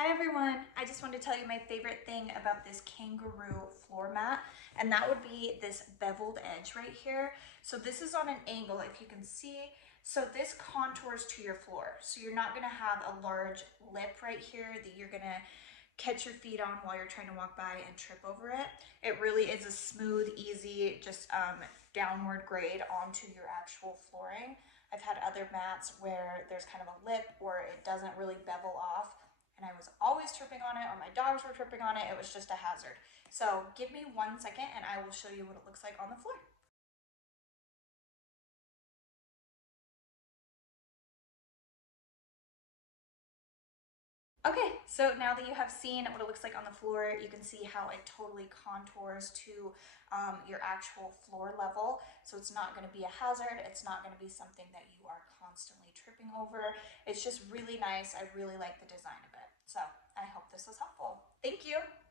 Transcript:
Hi everyone, I just wanted to tell you my favorite thing about this kangaroo floor mat, and that would be this beveled edge right here. So this is on an angle, if you can see. So this contours to your floor. So you're not gonna have a large lip right here that you're gonna catch your feet on while you're trying to walk by and trip over it. It really is a smooth, easy, just downward grade onto your actual flooring. I've had other mats where there's kind of a lip or it doesn't really bevel off, and I was always tripping on it, or my dogs were tripping on it. It was just a hazard. So give me 1 second and I will show you what it looks like on the floor. Okay, so now that you have seen what it looks like on the floor, you can see how it totally contours to your actual floor level. So it's not going to be a hazard. It's not going to be something that you are constantly tripping over. It's just really nice. I really like the design of it. So I hope this was helpful. Thank you.